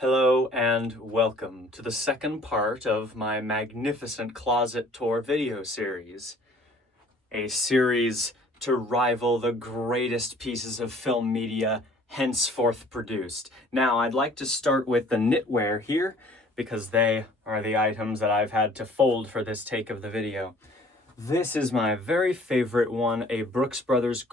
Hello and welcome to the second part of my magnificent closet tour video series. A series to rival the greatest pieces of film media henceforth produced. Now, I'd like to start with the knitwear here because they are the items that I've had to fold for this take of the video. This is my very favorite one, a Brooks Brothers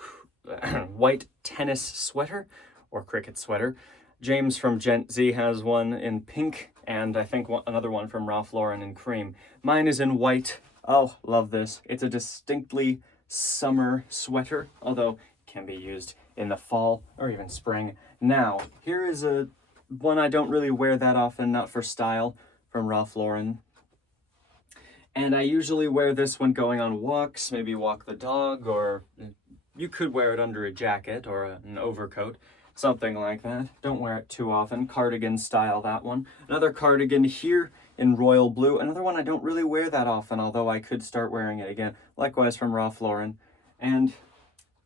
white tennis sweater or cricket sweater. James from Gent Z has one in pink, and I think another one from Ralph Lauren in cream. Mine is in white. Oh, love this. It's a distinctly summer sweater, although it can be used in the fall or even spring. Now, here is one I don't really wear that often, not for style, from Ralph Lauren. And I usually wear this when going on walks, maybe walk the dog, or you could wear it under a jacket or an overcoat. Something like that. Don't wear it too often. Cardigan style, that one. Another cardigan here in royal blue. Another one I don't really wear that often, although I could start wearing it again. Likewise from Ralph Lauren. And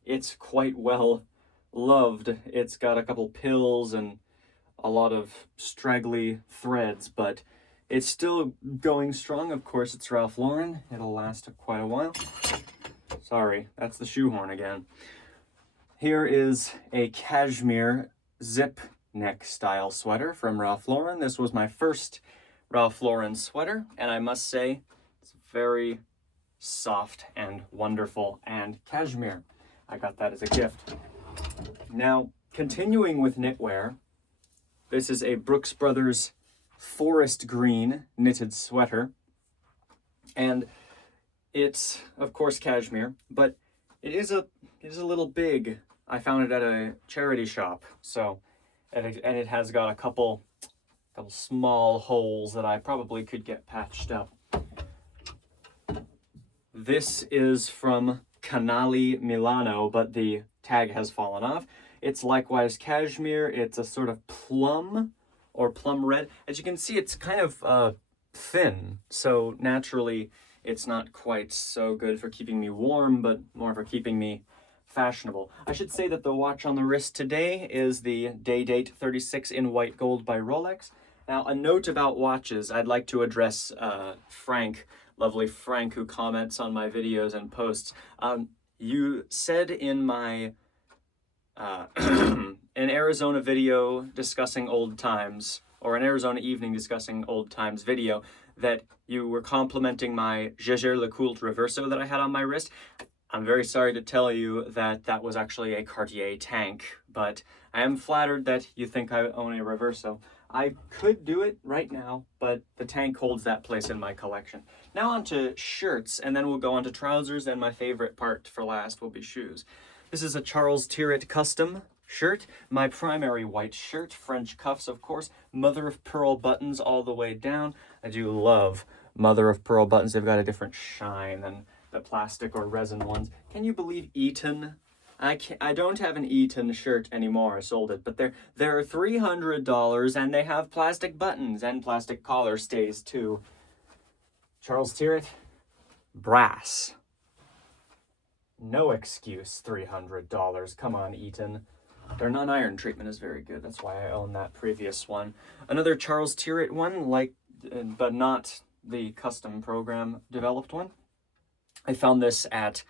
it's quite well loved. It's got a couple pills and a lot of straggly threads, but it's still going strong. Of course, it's Ralph Lauren. It'll last quite a while. Sorry, that's the shoehorn again. Here is a cashmere zip neck style sweater from Ralph Lauren. This was my first Ralph Lauren sweater, and I must say it's very soft and wonderful and cashmere. I got that as a gift. Now, continuing with knitwear, this is a Brooks Brothers forest green knitted sweater, and it's, of course, cashmere, but it is a little big. I found it at a charity shop, so, and it has got a couple small holes that I probably could get patched up. This is from Canali Milano, but the tag has fallen off. It's likewise cashmere. It's a sort of plum or plum red. As you can see, it's kind of thin, so naturally it's not quite so good for keeping me warm, but more for keeping me fashionable. I should say that the watch on the wrist today is the Day-Date 36 in white gold by Rolex. Now, a note about watches, I'd like to address Frank, lovely Frank, who comments on my videos and posts. You said in my an Arizona video discussing old times, or an Arizona evening discussing old times video, that you were complimenting my Jaeger-LeCoultre Reverso that I had on my wrist. I'm very sorry to tell you that that was actually a Cartier tank, but I am flattered that you think I own a Reverso. I could do it right now, but the tank holds that place in my collection. Now on to shirts, and then we'll go on to trousers, and my favorite part for last will be shoes. This is a Charles Tyrwhitt custom shirt, my primary white shirt, French cuffs, of course, mother of pearl buttons all the way down. I do love mother of pearl buttons. They've got a different shine than the plastic or resin ones. Can you believe Eton? I don't have an Eton shirt anymore. I sold it, but they're $300 and they have plastic buttons and plastic collar stays too. Charles Tyrwhitt, brass. No excuse, $300. Come on, Eton. Their non-iron treatment is very good. That's why I own that previous one. Another Charles Tyrwhitt one, but not the custom program developed one. I found this at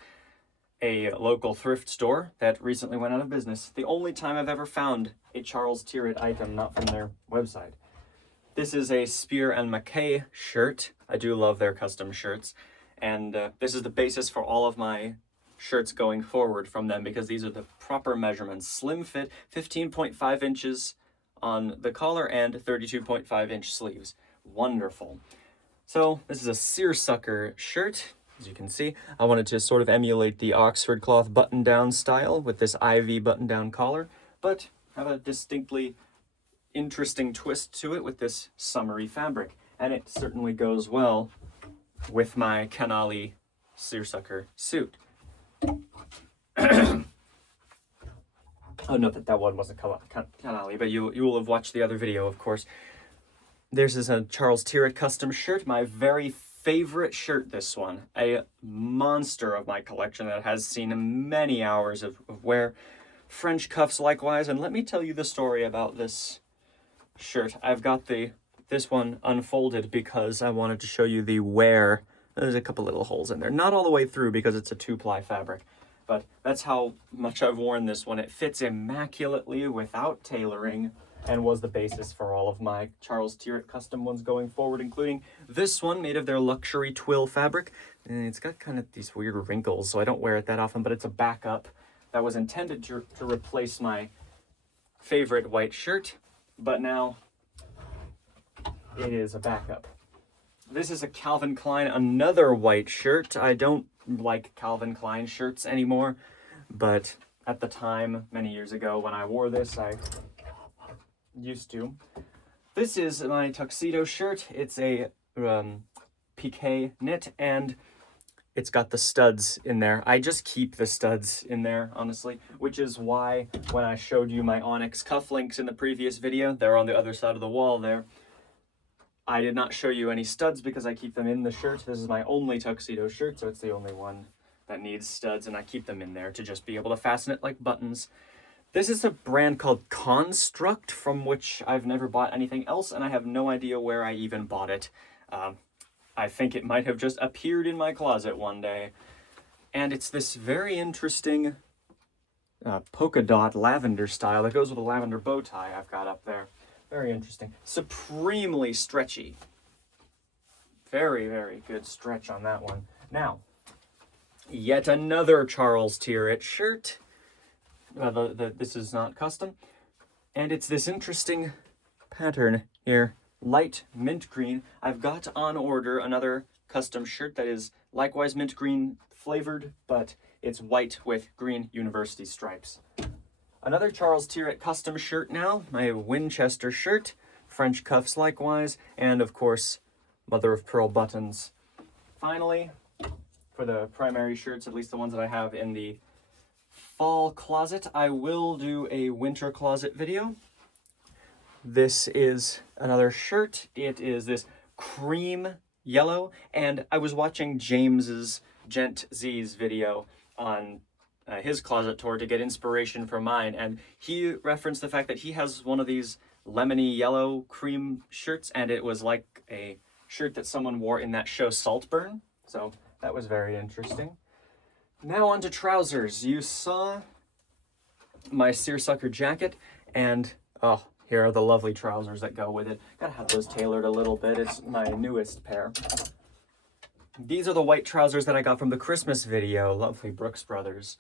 a local thrift store that recently went out of business. The only time I've ever found a Charles Tyrwhitt item not from their website. This is a Spear and Mackay shirt. I do love their custom shirts. And this is the basis for all of my shirts going forward from them because these are the proper measurements. Slim fit, 15.5 inches on the collar and 32.5-inch sleeves. Wonderful. So this is a seersucker shirt. As you can see, I wanted to sort of emulate the Oxford cloth button-down style with this ivy button-down collar, but have a distinctly interesting twist to it with this summery fabric. And it certainly goes well with my Canali seersucker suit. Oh, note that one wasn't Canali, but you will have watched the other video, of course. This is a Charles Tyrwhitt custom shirt, my very favorite shirt, this one. A monster of my collection that has seen many hours of wear. French cuffs likewise, and let me tell you the story about this shirt. I've got this one unfolded because I wanted to show you the wear. There's a couple little holes in there. Not all the way through because it's a 2-ply fabric. But that's how much I've worn this one. It fits immaculately without tailoring and was the basis for all of my Charles Tyrwhitt custom ones going forward, including this one made of their luxury twill fabric. And it's got kind of these weird wrinkles, so I don't wear it that often, but it's a backup that was intended to replace my favorite white shirt, but now it is a backup. This is a Calvin Klein, another white shirt. I don't like Calvin Klein shirts anymore, but at the time, many years ago, when I wore this, I used to. This is my tuxedo shirt. It's a piqué knit, and it's got the studs in there. I just keep the studs in there, honestly, which is why when I showed you my Onyx cufflinks in the previous video, they're on the other side of the wall there. I did not show you any studs because I keep them in the shirt. This is my only tuxedo shirt, so it's the only one that needs studs, and I keep them in there to just be able to fasten it like buttons. This is a brand called Construct, from which I've never bought anything else, and I have no idea where I even bought it. I think it might have just appeared in my closet one day. And it's this very interesting polka dot lavender style that goes with a lavender bow tie I've got up there. Very interesting. Supremely stretchy. Very, very good stretch on that one. Now, yet another Charles Tyrwhitt shirt. This is not custom. And it's this interesting pattern here. Light mint green. I've got on order another custom shirt that is likewise mint green flavored, but it's white with green university stripes. Another Charles Tyrwhitt custom shirt now, my Winchester shirt, French cuffs likewise, and of course, mother of pearl buttons. Finally, for the primary shirts, at least the ones that I have in the fall closet, I will do a winter closet video. This is another shirt. It is this cream yellow, and I was watching James's Gent Z's video on his closet tour to get inspiration for mine, and he referenced the fact that he has one of these lemony yellow cream shirts, and it was like a shirt that someone wore in that show Saltburn, so that was very interesting. Now on to trousers. You saw my seersucker jacket, and oh, here are the lovely trousers that go with it. Gotta have those tailored a little bit. It's my newest pair. These are the white trousers that I got from the Christmas video, lovely Brooks Brothers.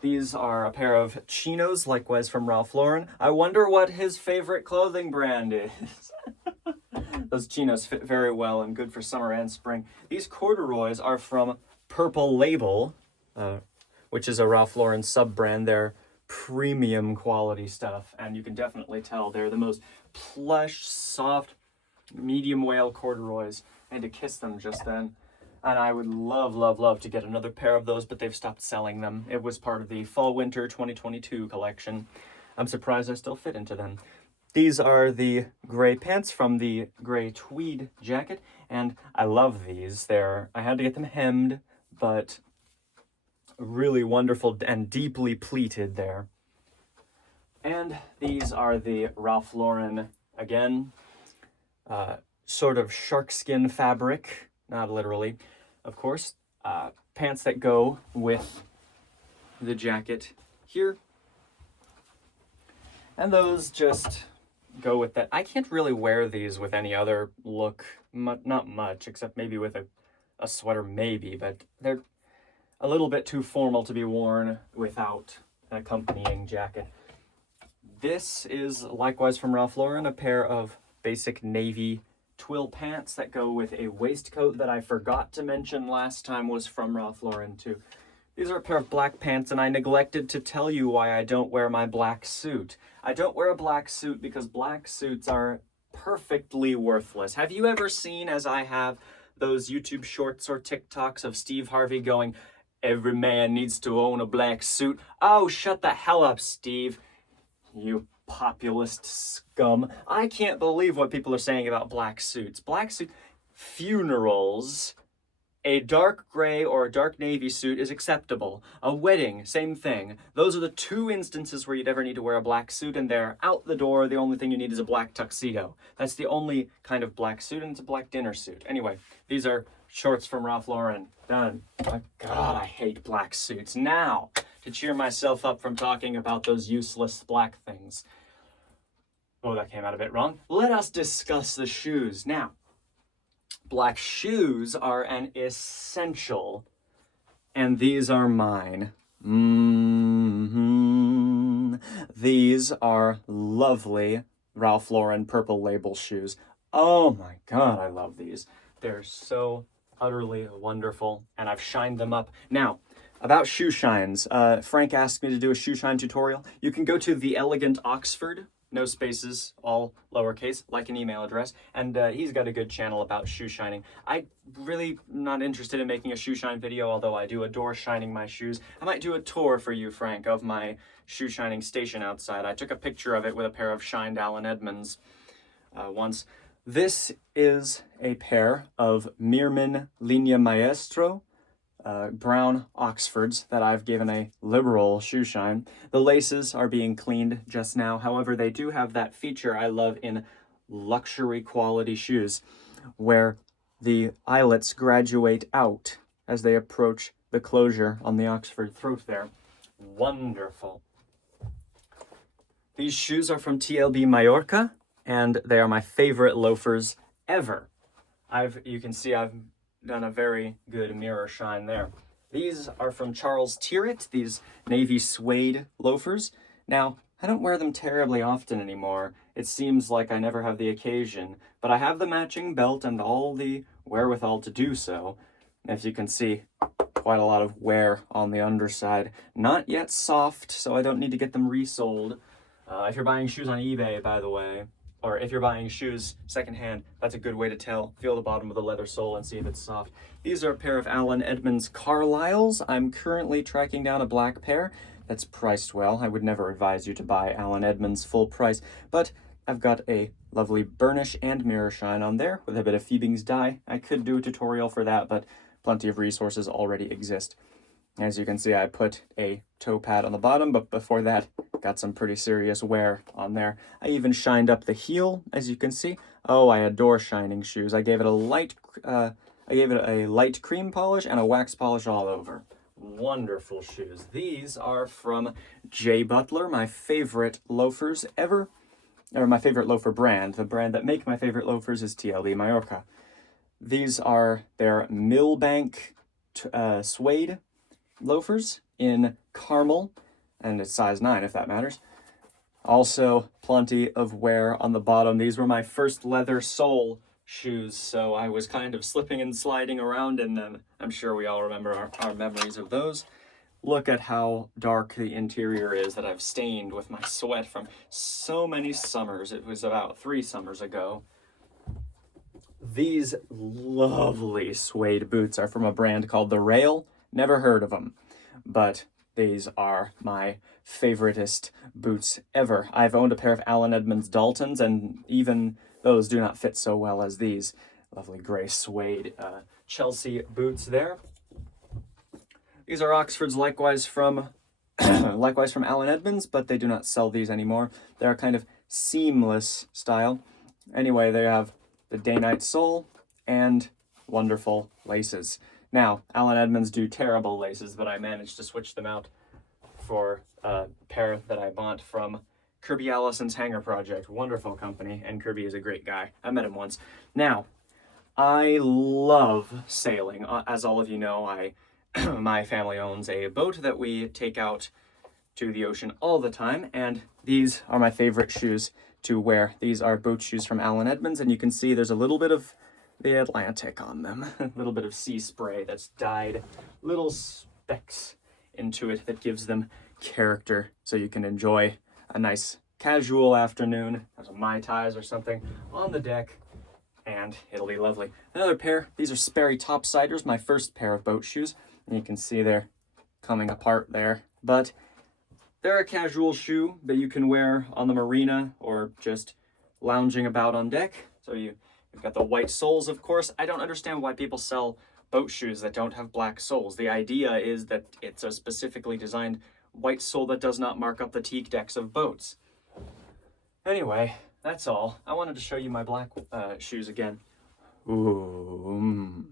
These are a pair of chinos, likewise from Ralph Lauren. I wonder what his favorite clothing brand is. Those chinos fit very well and good for summer and spring. These corduroys are from Purple Label, which is a Ralph Lauren sub-brand. They're premium quality stuff, and you can definitely tell they're the most plush, soft, medium whale corduroys. I had to kiss them just then. And I would love, love, love to get another pair of those, but they've stopped selling them. It was part of the Fall-Winter 2022 collection. I'm surprised I still fit into them. These are the gray pants from the gray tweed jacket, and I love these. I had to get them hemmed, but really wonderful and deeply pleated there. And these are the Ralph Lauren, again, sort of sharkskin fabric. Not literally, of course. Pants that go with the jacket here. And those just go with that. I can't really wear these with any other look. Not much, except maybe with a sweater, maybe. But they're a little bit too formal to be worn without an accompanying jacket. This is likewise from Ralph Lauren, a pair of basic navy twill pants that go with a waistcoat that I forgot to mention last time was from Ralph Lauren too. These are a pair of black pants, and I neglected to tell you why I don't wear my black suit. I don't wear a black suit because black suits are perfectly worthless. Have you ever seen, as I have, those YouTube shorts or TikToks of Steve Harvey going, "Every man needs to own a black suit"? Oh, shut the hell up, Steve. You populist scum. I can't believe what people are saying about black suits. Black suit funerals, A dark gray or a dark navy suit is acceptable. A wedding, same thing. Those are the two instances where you'd ever need to wear a black suit, and they're out the door. The only thing you need is a black tuxedo. That's the only kind of black suit, and it's a black dinner suit. Anyway, these are shorts from Ralph Lauren. Done. My God, I hate black suits. Now, to cheer myself up from talking about those useless black things. Oh, that came out a bit wrong. Let us discuss the shoes. Now, black shoes are an essential, and these are mine. These are lovely Ralph Lauren Purple Label shoes. Oh my God, I love these. They're so utterly wonderful, and I've shined them up. Now, about shoe shines, Frank asked me to do a shoe shine tutorial. You can go to The Elegant Oxford, no spaces, all lowercase, like an email address, and he's got a good channel about shoe shining. I really not interested in making a shoe shine video, although I do adore shining my shoes. I might do a tour for you, Frank, of my shoe shining station outside. I took a picture of it with a pair of shined Allen Edmonds once. This is a pair of Meerman Linea Maestro brown Oxfords that I've given a liberal shoe shine. The laces are being cleaned just now. However, they do have that feature I love in luxury quality shoes, where the eyelets graduate out as they approach the closure on the Oxford throat there. Wonderful. These shoes are from TLB Mallorca, and they are my favorite loafers ever. You can see I've done a very good mirror shine there. These are from Charles Tyrwhitt, these navy suede loafers. Now, I don't wear them terribly often anymore. It seems like I never have the occasion, but I have the matching belt and all the wherewithal to do so. As you can see, quite a lot of wear on the underside. Not yet soft, so I don't need to get them resold. If you're buying shoes on eBay, by the way, or if you're buying shoes secondhand, that's a good way to tell. Feel the bottom of the leather sole and see if it's soft. These are a pair of Allen Edmonds Carlisles. I'm currently tracking down a black pair that's priced well. I would never advise you to buy Allen Edmonds full price, but I've got a lovely burnish and mirror shine on there with a bit of Fiebing's dye. I could do a tutorial for that, but plenty of resources already exist. As you can see, I put a toe pad on the bottom, but before that, got some pretty serious wear on there. I even shined up the heel, as you can see. Oh, I adore shining shoes. I gave it a light cream polish and a wax polish all over. Wonderful shoes. These are from J. Butler, my favorite loafers ever, or my favorite loafer brand. The brand that make my favorite loafers is TLB Mallorca. These are their Millbank suede loafers in caramel, and it's size 9 if that matters. Also, plenty of wear on the bottom. These were my first leather sole shoes, so I was kind of slipping and sliding around in them. I'm sure we all remember our memories of those. Look at how dark the interior is that I've stained with my sweat from so many summers. It was about 3 summers ago. These lovely suede boots are from a brand called The Rail. Never heard of them, but these are my favoriteest boots ever. I've owned a pair of Allen Edmonds Daltons, and even those do not fit so well as these. Lovely gray suede Chelsea boots there. These are Oxfords, likewise from Allen Edmonds, but they do not sell these anymore. They're a kind of seamless style. Anyway, they have the day-night sole and wonderful laces. Now, Allen Edmonds do terrible laces, but I managed to switch them out for a pair that I bought from Kirby Allison's Hanger Project. Wonderful company, and Kirby is a great guy. I met him once. Now, I love sailing. As all of you know, my family owns a boat that we take out to the ocean all the time, and these are my favorite shoes to wear. These are boat shoes from Allen Edmonds, and you can see there's a little bit of the Atlantic on them. A little bit of sea spray that's dyed little specks into it that gives them character, so you can enjoy a nice casual afternoon, have some Mai Tais or something on the deck, and it'll be lovely. Another pair, these are Sperry Topsiders, my first pair of boat shoes, and you can see they're coming apart there, but they're a casual shoe that you can wear on the marina or just lounging about on deck. So you've got the white soles, of course. I don't understand why people sell boat shoes that don't have black soles. The idea is that it's a specifically designed white sole that does not mark up the teak decks of boats. Anyway, that's all. I wanted to show you my black shoes again. Ooh,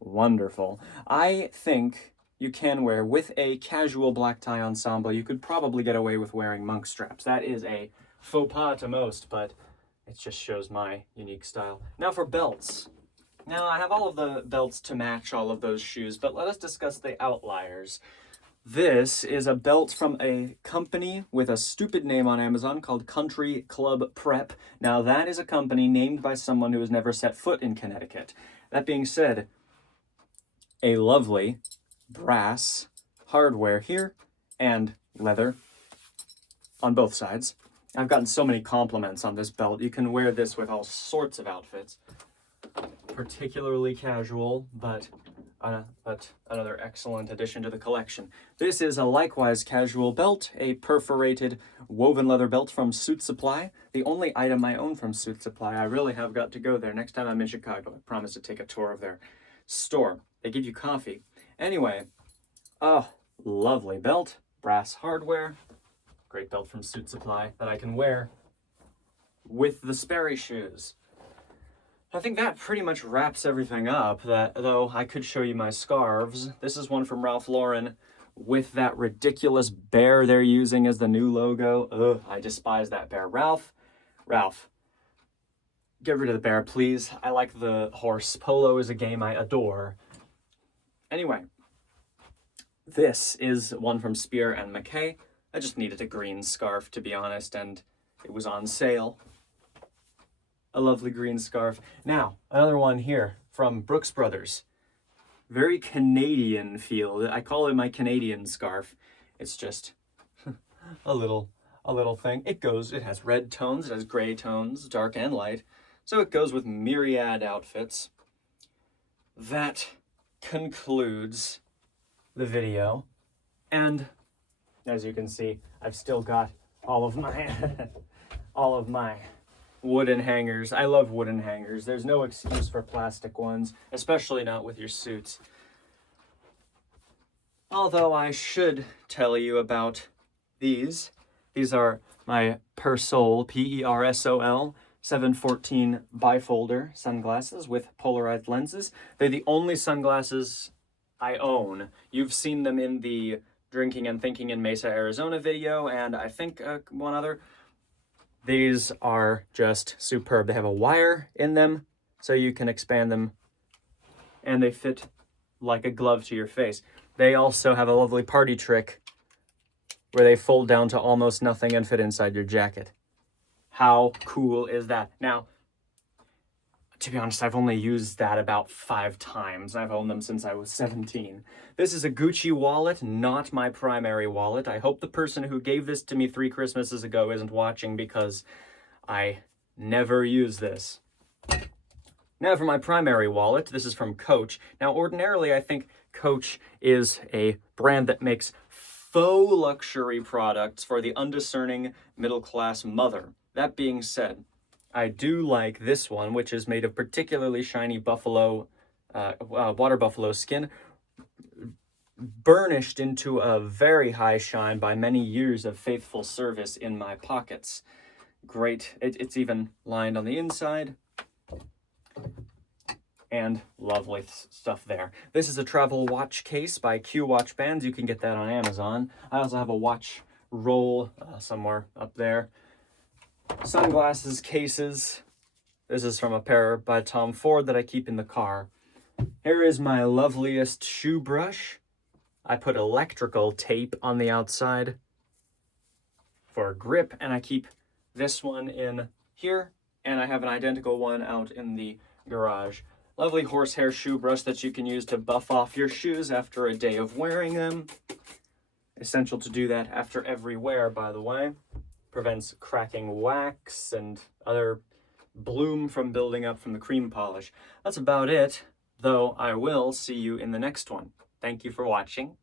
wonderful. I think you can wear, with a casual black tie ensemble, you could probably get away with wearing monk straps. That is a faux pas to most, but it just shows my unique style. Now for belts. Now I have all of the belts to match all of those shoes, but let us discuss the outliers. This is a belt from a company with a stupid name on Amazon called Country Club Prep. Now that is a company named by someone who has never set foot in Connecticut. That being said, a lovely brass hardware here and leather on both sides. I've gotten so many compliments on this belt. You can wear this with all sorts of outfits. Particularly casual, but another excellent addition to the collection. This is a likewise casual belt, a perforated woven leather belt from Suit Supply. The only item I own from Suit Supply. I really have got to go there. Next time I'm in Chicago, I promise to take a tour of their store. They give you coffee. Anyway, oh, lovely belt, brass hardware, great belt from Suit Supply that I can wear with the Sperry shoes. I think that pretty much wraps everything up, though I could show you my scarves. This is one from Ralph Lauren with that ridiculous bear they're using as the new logo. Ugh, I despise that bear. Ralph, get rid of the bear, please. I like the horse. Polo is a game I adore. Anyway, this is one from Spear and Mackay. I just needed a green scarf, to be honest, and it was on sale. A lovely green scarf. Now, another one here from Brooks Brothers. Very Canadian feel. I call it my Canadian scarf. It's just a little thing. It has red tones, it has gray tones, dark and light. So it goes with myriad outfits. That concludes the video. And as you can see, I've still got all of my wooden hangers. I love wooden hangers. There's no excuse for plastic ones, especially not with your suits. Although I should tell you about these. These are my Persol, P-E-R-S-O-L, 714 bifolder sunglasses with polarized lenses. They're the only sunglasses I own. You've seen them in the Drinking and Thinking in Mesa, Arizona video, and I think one other. These are just superb. They have a wire in them, so you can expand them, and they fit like a glove to your face. They also have a lovely party trick where they fold down to almost nothing and fit inside your jacket. How cool is that? Now, to be honest, I've only used that about 5 times. I've owned them since I was 17. This is a Gucci wallet, not my primary wallet. I hope the person who gave this to me 3 Christmases ago isn't watching because I never use this. Now for my primary wallet, this is from Coach. Now ordinarily I think Coach is a brand that makes faux luxury products for the undiscerning middle-class mother. That being said, I do like this one, which is made of particularly shiny buffalo, water buffalo skin, burnished into a very high shine by many years of faithful service in my pockets. Great. It's even lined on the inside. And lovely stuff there. This is a travel watch case by Q Watch Bands. You can get that on Amazon. I also have a watch roll somewhere up there. Sunglasses cases. This is from a pair by Tom Ford that I keep in the car. Here is my loveliest shoe brush. I put electrical tape on the outside for grip, and I keep this one in here, and I have an identical one out in the garage. Lovely horsehair shoe brush that you can use to buff off your shoes after a day of wearing them. Essential to do that after every wear, by the way. Prevents cracking wax and other bloom from building up from the cream polish. That's about it, though I will see you in the next one. Thank you for watching.